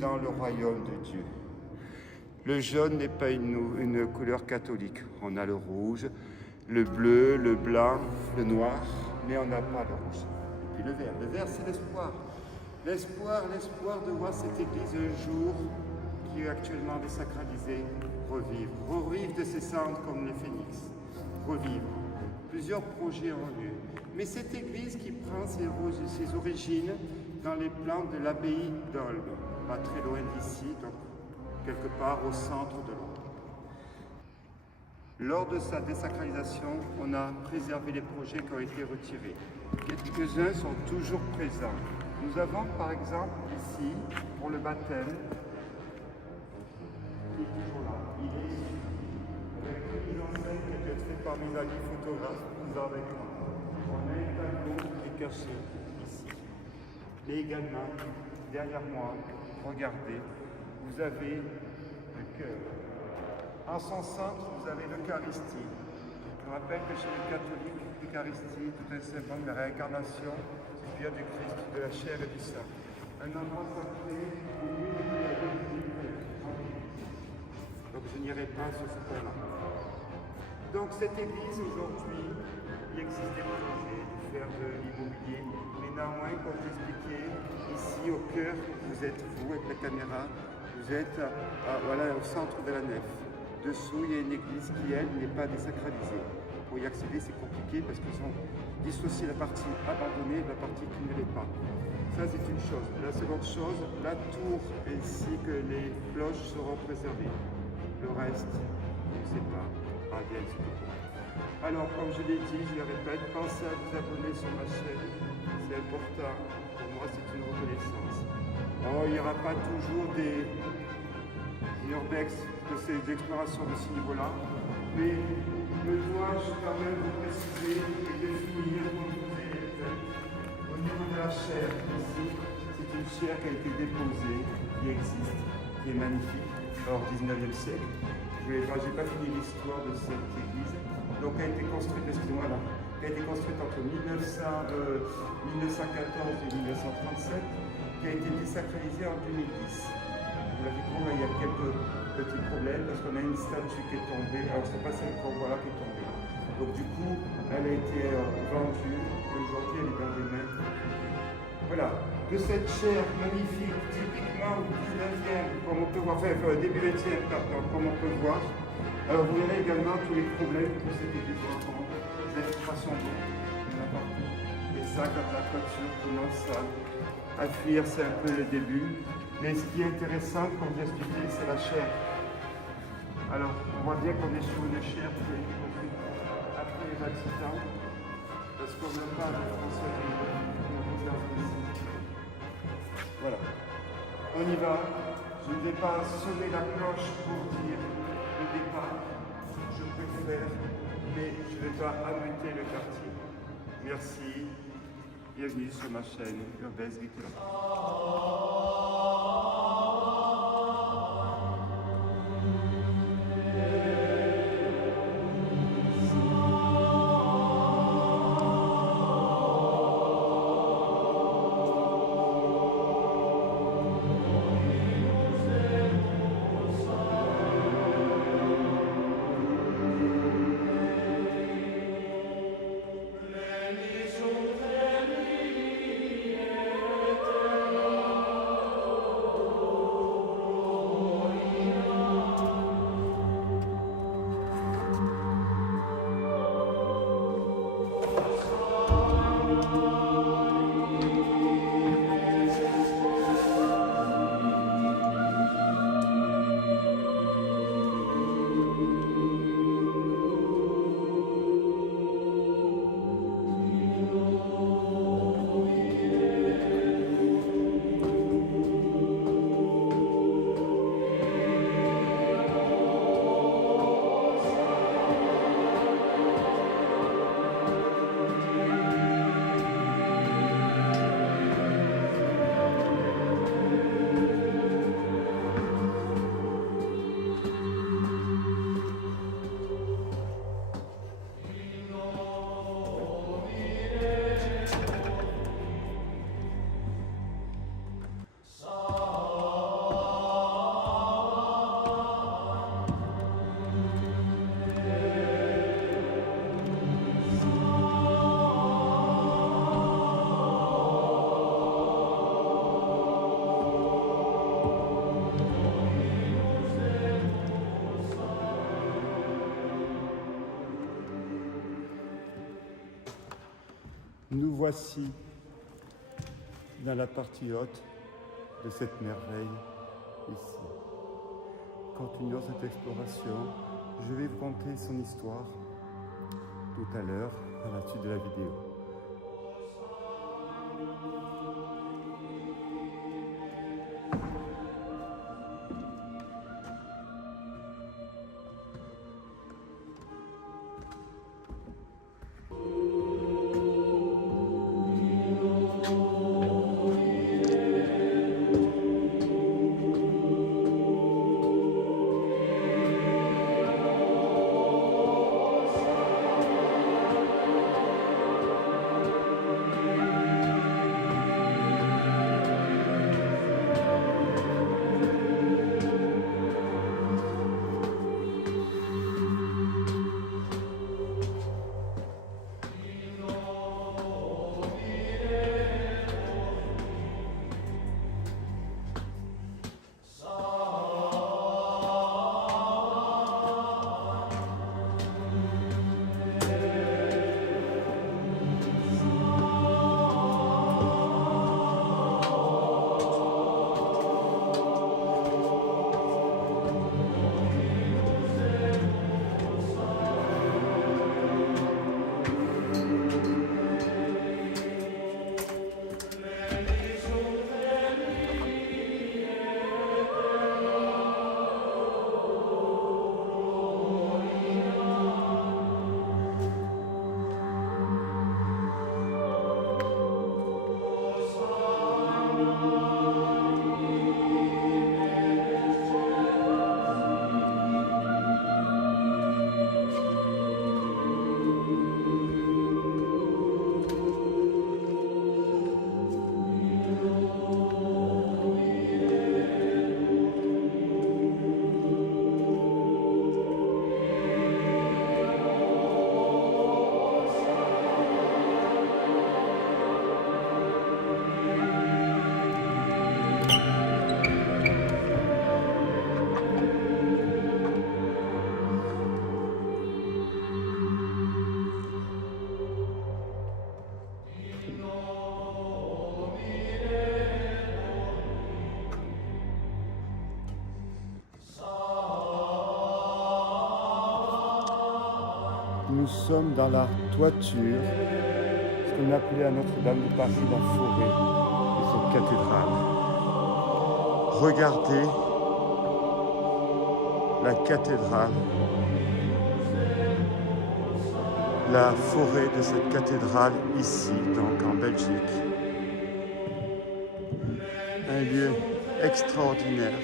dans le royaume de Dieu. Le jaune n'est pas une couleur catholique. On a le rouge, le bleu, le blanc, le noir, mais on n'a pas le rouge. Et puis le vert. Le vert, c'est l'espoir. L'espoir de voir cette église un jour qui est actuellement désacralisée revivre. Revivre de ses cendres comme les phénix. Revivre. Plusieurs projets ont lieu. Mais cette église qui prend ses origines dans les plans de l'abbaye d'Olbe, pas très loin d'ici, donc quelque part au centre de Londres. Lors de sa désacralisation, on a préservé les projets qui ont été retirés. Quelques-uns sont toujours présents. Nous avons par exemple ici, pour le baptême, qui est toujours là, il est ici, avec une mise en scène qui a été faite par mes amis photographes, nous avec moi. On a un tableau qui est caché ici. Et également, derrière moi, regardez, vous avez le cœur. En son centre, vous avez l'Eucharistie. Je rappelle que chez les catholiques, l'Eucharistie est un symbole de la réincarnation du bien du Christ, de la chair et du sang. Un endroit sacré où lui est. Donc je n'irai pas sur ce point-là. Donc cette église aujourd'hui, il existe des projets de faire de l'immobilier, mais néanmoins, comme je l'expliquais, ici au cœur, vous êtes vous avec la caméra, vous êtes voilà, au centre de la nef. Dessous, il y a une église qui, elle, n'est pas désacralisée. Pour y accéder, c'est compliqué parce qu'ils ont dissocié la partie abandonnée de la partie qui ne l'est pas. Ça, c'est une chose. La seconde chose, la tour ainsi que les cloches seront préservées. Le reste, on ne sait pas. Alors, comme je l'ai dit, je le répète, pensez à vous abonner sur ma chaîne. C'est important. Pour moi, c'est une reconnaissance. Alors, il n'y aura pas toujours des urbex, que c'est des explorations de ce niveau-là, mais me dois-je quand même vous préciser et définir, comme je vous ai fait, au niveau de la chair, ici, c'est une chair qui a été déposée, qui existe, qui est magnifique, hors 19e siècle. Je n'ai pas fini l'histoire de cette église, donc elle a été construite, excusez-moi là, elle a été construite entre 1914 et 1937, qui a été désacralisée en 2010. Vous l'avez compris, il y a quelques petits problèmes parce qu'on a une statue qui est tombée. Alors c'est pas celle qu'on voit là qui est tombée. Donc du coup, elle a été vendue et aujourd'hui elle est dans des mains. Voilà. De cette chair magnifique, typiquement 19e, comme on peut voir, enfin début 20e, pardon, comme on peut voir. Alors vous verrez également tous les problèmes que cette église rencontre. Les infiltrations d'eau, il y en a partout. Les sacs à la toiture commencent à fuir, c'est un peu le début. Mais ce qui est intéressant, comme j'ai expliqué, c'est la chair. Alors, on voit bien qu'on est sur une chair qui a été construite après les accidents, parce qu'on n'a pas de François ici. Voilà. On y va. Je ne vais pas sonner la cloche pour dire le départ. Je peux le faire, mais je ne vais pas abuter le quartier. Merci. Bienvenue sur ma chaîne Urbex Guitera. Nous voici dans la partie haute de cette merveille ici. Continuons cette exploration. Je vais vous conter son histoire tout à l'heure à la suite de la vidéo. Nous sommes dans la toiture, ce qu'on appelait à Notre-Dame de Paris la forêt de cette cathédrale. Regardez la cathédrale, la forêt de cette cathédrale ici, donc en Belgique. Un lieu extraordinaire.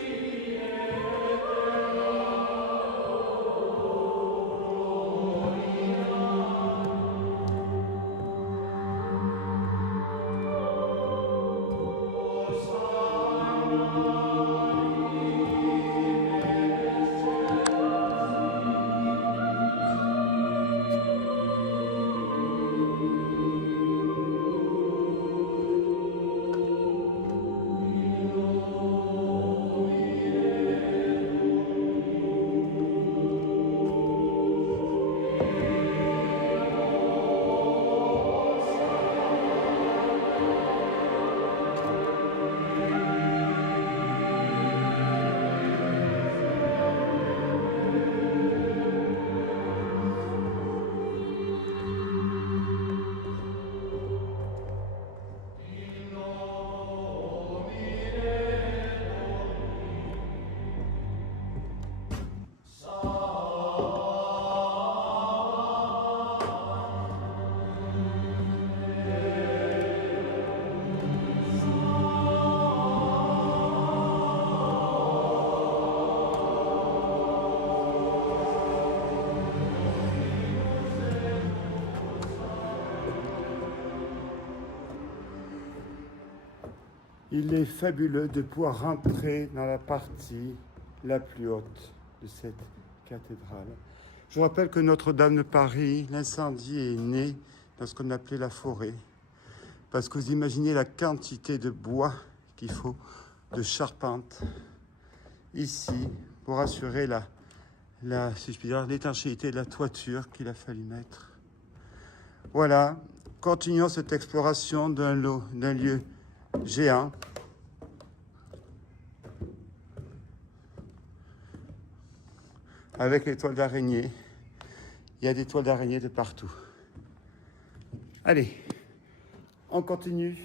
Il est fabuleux de pouvoir rentrer dans la partie la plus haute de cette cathédrale. Je vous rappelle que Notre-Dame de Paris, l'incendie est né dans ce qu'on appelait la forêt. Parce que vous imaginez la quantité de bois qu'il faut, de charpente, ici, pour assurer si je puis dire, l'étanchéité de la toiture qu'il a fallu mettre. Voilà, continuons cette exploration d'un lieu géant. Avec les toiles d'araignée. Il y a des toiles d'araignée de partout. Allez, on continue.